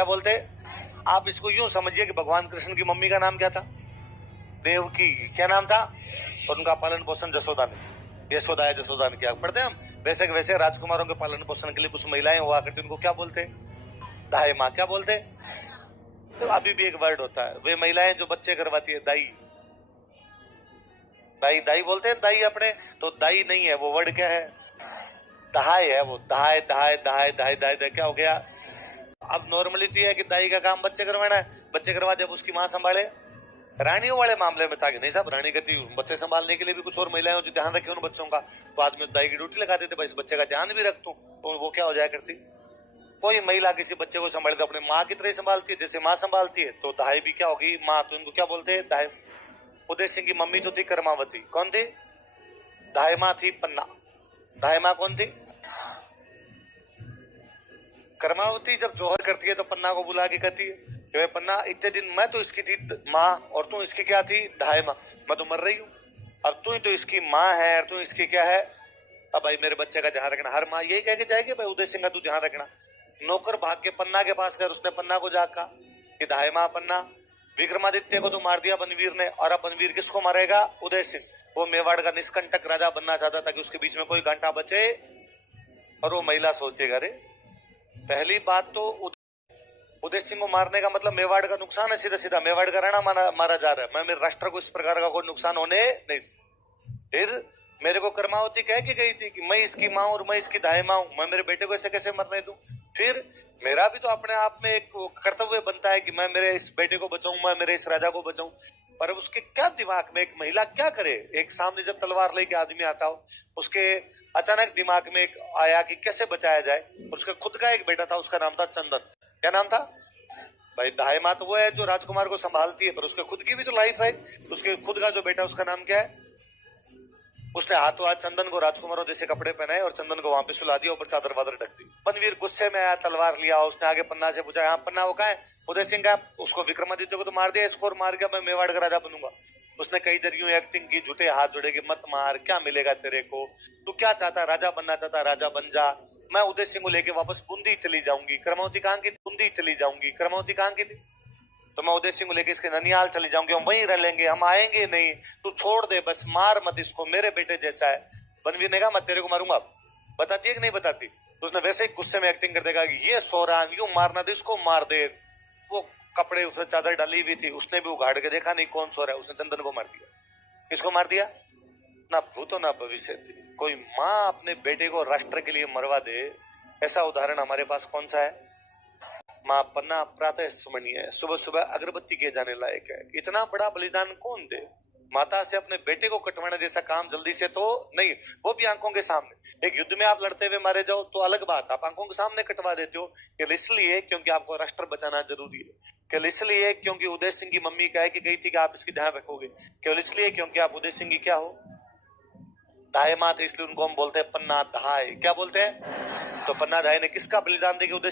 क्या बोलते? आप इसको यूं समझिए कि भगवान कृष्ण की मम्मी का नाम क्या था? देवकी। क्या नाम था? और उनका पालन पोषण जसोदा ने, यशोदा है जसोदा ने किया। पढ़ते हैं हम। वैसे के वैसे राजकुमारों के पालन पोषण के लिए कुछ महिलाएं हुआ करती, उनको क्या बोलते? दाई माँ। क्या बोलते? तो अभी भी एक वर्ड होता है, वे महिलाएं जो बच्चे करवाती है, दाई। दाई दाई बोलते हैं दाई अपने, तो दाई नहीं है वो, वर्ड क्या है? दहाय है वो, दहाय दहाय दहाय दहाय दहाय। क्या हो गया? अब नॉर्मलिटी है कि दाई का काम बच्चे करवाना है, बच्चे करवा जब उसकी माँ संभाले। रानियों वाले मामले में था कि नहीं साहब, रानी कहती बच्चे संभालने के लिए भी कुछ और महिलाएं हो जो ध्यान रखे उन बच्चों का, तो आदमी दाई की ड्यूटी लगा देते, भाई इस बच्चे का ध्यान भी रख तू, तो वो क्या हो जाया करती? कोई महिला किसी बच्चे को संभाले तो अपने माँ की तरह संभालती है, जैसे माँ संभालती है, तो दाई भी क्या होगी? माँ। तो इनको क्या बोलते हैं? दाई। उदय सिंह की मम्मी तो थी कर्मावती। कौन थी? दाई माँ थी पन्ना। दाई माँ कौन थी? कर्मावती जब जौहर करती है तो पन्ना को बुला के कहती है कि भाई पन्ना, इतने दिन मैं तो इसकी थी माँ और तू इसकी क्या थी? ढाई माँ। मैं तो मर रही हूँ, अब तू ही तो इसकी माँ है और तू इसकी क्या है? अब भाई मेरे बच्चे का ध्यान रखना। हर माँ यही कह के जाएगी भाई उदय सिंह का तू ध्यान रखना। नौकर भाग के पन्ना के पास कर, उसने पन्ना को जाग कहा कि ढाई माँ पन्ना, विक्रमादित्य को तो मार दिया बनवीर ने, और अब बनवीर किसको मारेगा? उदय सिंह। वो मेवाड़ का निष्कंटक राजा बनना चाहता था कि उसके बीच में कोई घंटा बचे। और वो महिला सोचती है, अरे पहली बात तो उदय सिंह को मारने का मतलब मेवाड़ का नुकसान है, सीधा सीधा मेवाड़ का राणा मारा जा रहा है। मैं मेरे राष्ट्र को इस प्रकार का कोई नुकसान होने नहीं। फिर मेरे को कर्मावती कह के गई थी कि मैं इसकी माँ और मैं इसकी दाई माँ हूं, मैं मेरे बेटे को ऐसे कैसे मरने दूं? फिर मेरा भी तो अपने आप में एक कर्तव्य बनता है कि मैं मेरे इस बेटे को बचाऊं, मैं मेरे इस राजा को बचाऊं। पर उसके क्या दिमाग में, एक महिला क्या करे? एक सामने जब तलवार लेके आदमी आता हो, उसके अचानक दिमाग में एक आया कि कैसे बचाया जाए। उसका खुद का एक बेटा था, उसका नाम था चंदन। क्या नाम था भाई? दाई माँ तो वो है जो राजकुमार को संभालती है, पर उसके खुद की भी तो लाइफ है। उसके खुद का जो बेटा, उसका नाम क्या है? उसने हाथों हाथ चंदन को राजकुमारों जैसे कपड़े पहनाए और चंदन को वहां पे सुला दिया, ऊपर चादर वादर ढक दी। बनवीर गुस्से में आया, तलवार लिया, उसने आगे पन्ना से पूछा, यहाँ पन्ना वो कहा है? उदय सिंह का। उसको विक्रमादित्य को तो मार दिया, इसको और मार गया, मैं मेवाड़ का राजा बनूंगा। उसने कई जरियों एक्टिंग की, झूठे हाथ जोड़े कि मत मार, क्या मिलेगा तेरे को, तू क्या चाहता? राजा बनना चाहता, राजा बन जा। मैं उदय सिंह को लेके वापस बूंदी चली जाऊंगी। कर्मावती कहाँ की? बूंदी चली जाऊंगी। कर्मावती कहाँ की थी? तो मैं उदय सिंह को लेके इसके ननियाल चले जाऊंगी, हम वहीं रह लेंगे, हम आएंगे नहीं, तू छोड़ दे बस, मार मत इसको, मेरे बेटे जैसा है। बनवीर ने कहा मैं तेरे को मारूंगा। बताती है कि नहीं बताती? तो उसने वैसे ही गुस्से में एक्टिंग कर देगा कि ये सो रहा है, यूं मारना दे इसको, मार दे। वो कपड़े उसने चादर डाली हुई थी, उसने भी उघाड़ के देखा नहीं कौन सो रहा है, उसने चंदन को मार दिया। किसको मार दिया? ना भूतो ना भविष्य। कोई माँ अपने बेटे को राष्ट्र के लिए मरवा दे, ऐसा उदाहरण हमारे पास कौन सा है? माँ पन्ना प्रातः स्मरणीय है, सुबह सुबह अगरबत्ती किए जाने लायक है। इतना बड़ा बलिदान कौन दे? माता से अपने बेटे को कटवाने जैसा काम जल्दी से तो नहीं, वो भी आंखों के सामने। एक युद्ध में आप लड़ते हुए मारे जाओ तो अलग बात, आप आंखों के सामने कटवा देते हो। केवल इसलिए क्योंकि आपको राष्ट्र बचाना जरूरी है, केवल इसलिए क्योंकि उदय सिंह की मम्मी कह के गई थी कि आप इसकी ध्यान रखोगे, केवल इसलिए क्योंकि आप उदय सिंह की क्या हो? दाई माँ थे, इसलिए उनको हम बोलते हैं पन्ना दहाय। क्या बोलते हैं? तो पन्ना दहाय ने किसका बलिदान देके उदय